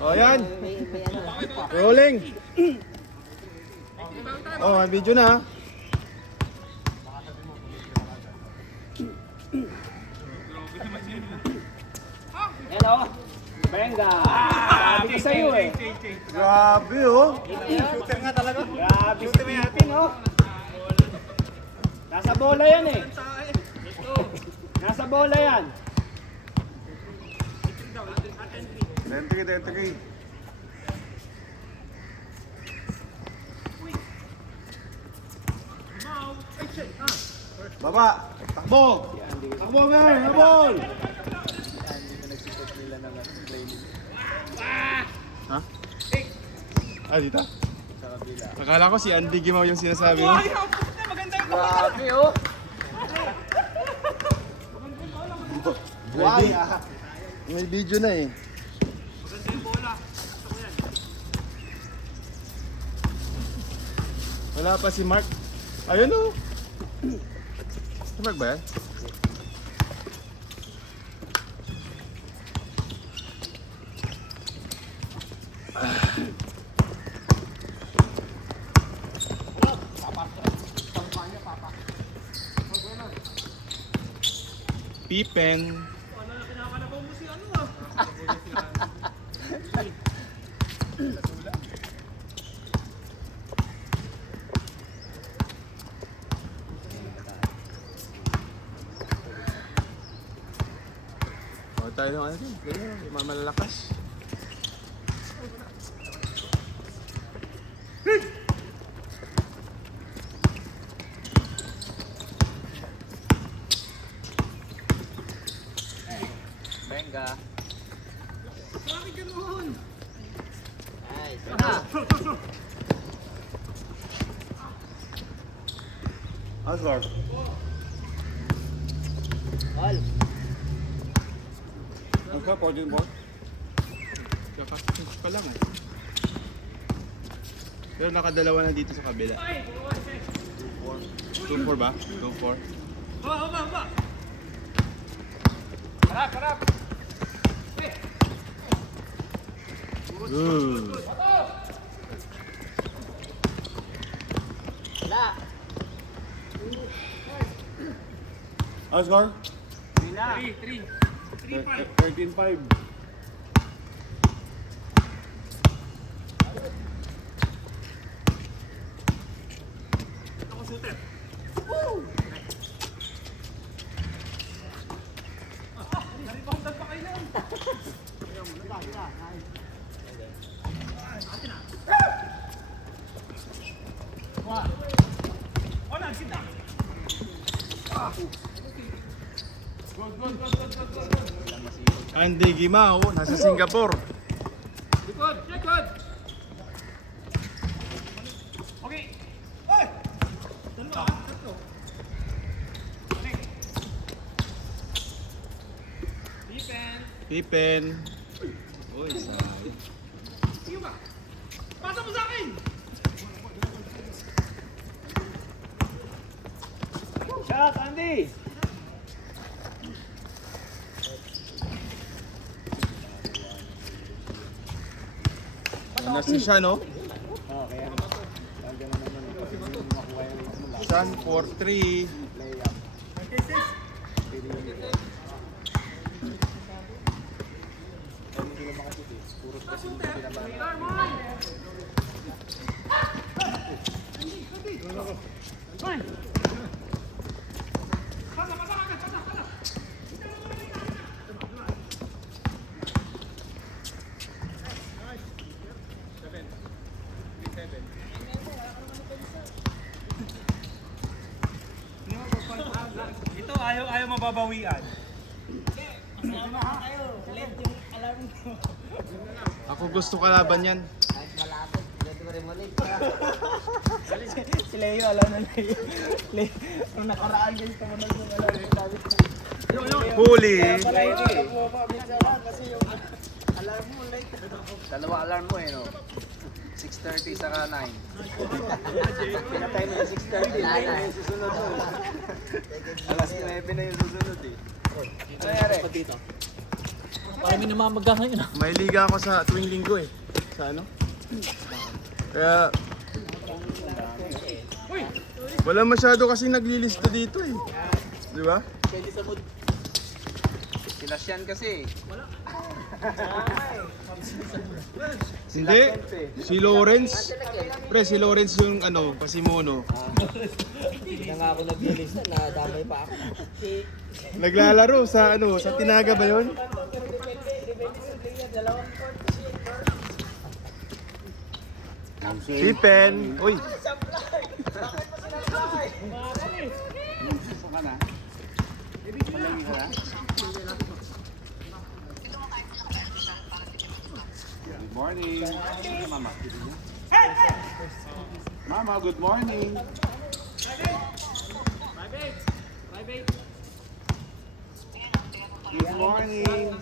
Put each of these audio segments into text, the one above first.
O yan. Rolling. Oh, may video na. Hello. Benga. Sabi ko sa'yo eh. Grabe oh. Shooter nga talaga. Grabe si Pipin oh. Nasa bola yan eh. Nasa bola yan. Entry. Baba. Takbo. Takbo ngayon. Habol. Ha? Ah, dito? Akala ko si Andy Gimaw yung sinasabi mo. Grabe oh. Buhay ah. May video na eh. Wala pa si Mark. Ayun oh. Si Mark ba yan? Pippen. O tayo ng ano din, ganyan, malalakas. Benga. Bakit ganoon? Ay, sana. Asgard. All. Magka, pwede mo? Kakastos pa lang eh. Pero nakadalawa na dito sa kabila. 2-4 ba? 2-4. Ba. Harap. Wala. Asgard? Wala. 13-5. Ako shooter. Naripoundan pa kayo nun. Oh, nagsinda. Andy Gimaw, nasa Singapore. Likod. Okay. Oy! Tatlo. Pippen. Uy, sabi. Sige ba? Pasa mo sa akin! Shot, Andy. Nasa siya, no? Oh, kaya. Nandiyan na naman yung makuha yung mula. Sun 4-3. Layup. Hindi sila makashoot eh. Puro kasi hindi sila bala. Ito ayaw mababawian. Ako gusto kalaban yan. Si Leo, alam na Leo. Ang nakaraan guys, kamunod mo na lang. Huli. Kasi yung alarm mo late. Dalawa alarm mo eh, no? 6:30 saka 9. Pinatay mo yung 6:30. 9 na yung susunod mo. Alas 9 na yung susunod eh. Ano nangyari? Parang may namamagahan yun. May liga ako sa tuwing linggo eh. Sa ano? Kaya... Wala masyado kasi naglilista dito eh. Di ba? Sila Sian kasi. Hindi. Si Lawrence. Pre, si Lawrence yung ano, pasimono. Hindi na nga ako naglilista, nadamay pa ako. Naglalaro sa ano, sa Tinaga ba yun? Si Pen. Uy. Good morning. Mama. Mama, good morning. Good morning.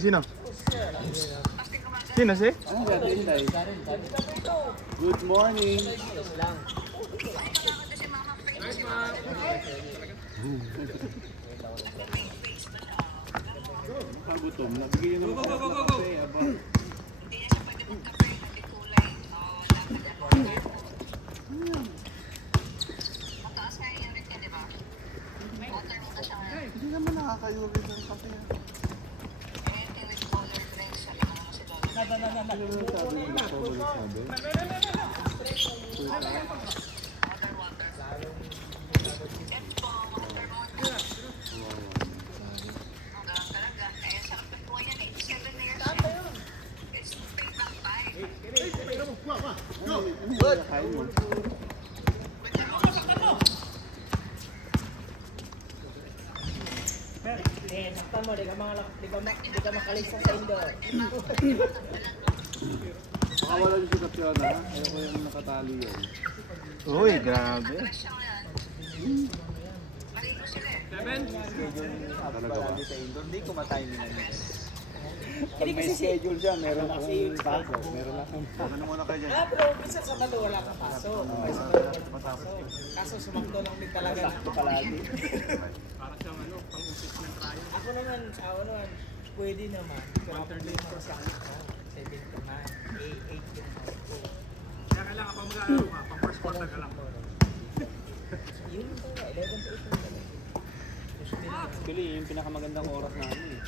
Sino? Sino si? Ano gagawin tayo? Good morning. Pagutom. Nabigyan naman Go, go, go, go, go. kasi, aba. Hindi naman nakakayulit ng kape. Saktan mo, di ka makalista sa indoor. Baka wala yung sikat yun, ha? Ayoko yung nakatali yun. Uy, grabe. Palagi sa indoor. Hindi ko matiminan yun. Pag may schedule dyan, meron akong bago. Meron akong... Ano muna kayo dyan? Pero minsan sa Bado wala ka pasok. Kaso sumakto lang din talaga. Sakto palagi. Ako naman, pwede naman. Pero problema ko sa akin, 7 naman, 8 yung ako. Kaya kailangan pang mag-aalala ka, pang first quarter ka lang. Yun ito, 11 to 8 Actually, yung pinakamagandang oras namin eh.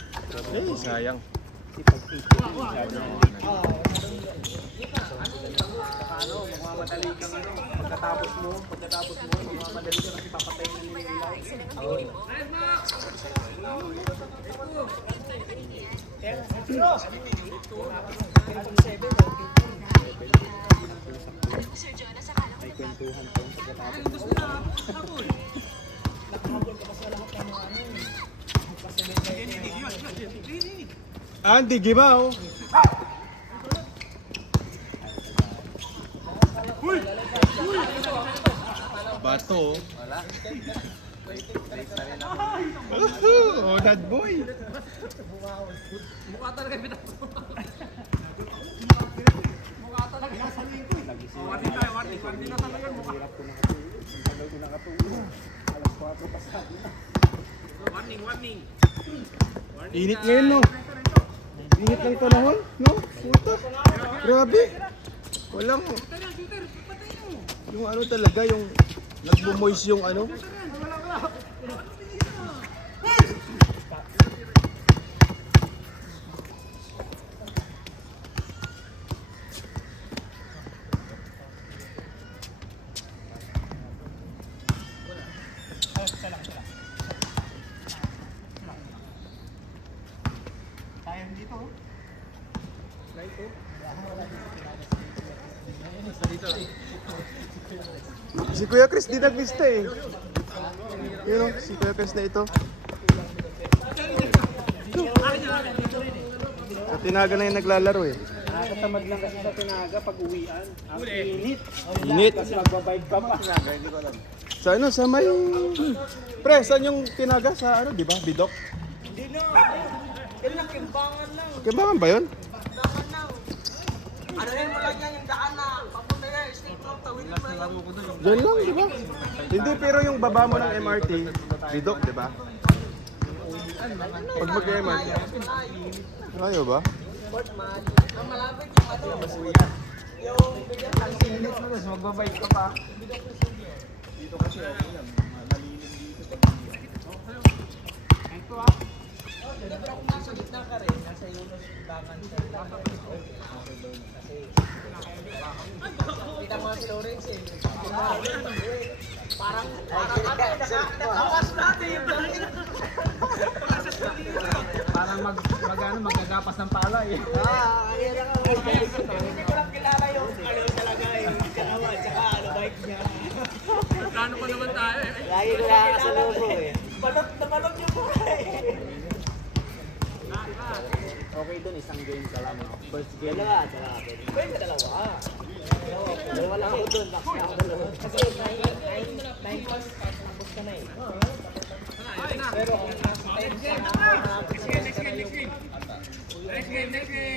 Eh, sayang. Kasi pag 8 saka ano, magmamadali kang ano, pagkatapos mo, magmamadali ka kasi papatay na nila ilaw. May kwentuhan pa yung pagkatapos. Nakahabol ka pa sa lahat ng mga ano. Andy Gimao. Bato. Wala. Break na rin ako. Oh, that boy. Mukha talaga pinag- Mukha talaga nasa lingkod. Warning tayo, warning. Warning na talaga yung mukha. Hirap ko nakatulog. Ang tagal ko nakatulog. Alas 4 pa sa akin. Warning, warning. Init ngayon, no? Init ng panahon, no? Puta. Grabe. Walang... Yung ano talaga, yung... Nagbumoist yung ano. Si Kuya Chris di nag-lista eh. Yun o, si Kuya Chris na ito. Sa Tinaga na yung naglalaro eh. Nakakatamad lang kasi sa Tinaga pag uwian. Ang init. Init. Tapos magbabike ka pa. Tinaga, hindi ko alam. Sa ano, sa may... Pre, saan yung Tinaga? Sa ano, di ba? Bidok? Hindi na. Yan lang, kimbangan lang. Kimbangan ba yun? Kimbangan lang. Ano rin mo lang yan yung daan na papunta yan, state road, tawid mo lang. Diyan lang, di ba? Hindi, pero yung baba mo ng MRT, Bidok, di ba? Pag mag-eman. Ayaw ba? Ang malapit yung ano. Yung bigyan ng sinits mo, tapos magbabike ka pa. Dito kasi okay lang. Malilim dito. Hindi, pero kung nasa gitna ka rin, nasa Yunus Bangan sa kasi kita mo si Lawrence eh. Parang nakakas natin. Parang magagapas ng pala eh. Ayan na nga. Hindi ko lang kilala yung ano talaga yung katawan, tsaka ano bike niya. Plano pa naman tayo eh. Lagi ko nakakasalubong eh. Balot na balot yung mukha eh. Okay dun, isang game ka lang. First game. Dalawa. Pwede dalawa. Dalawa lang ako dun. Kasi 9 points, tapos ka na eh. Pero kung nasa 10 ka na, Next game.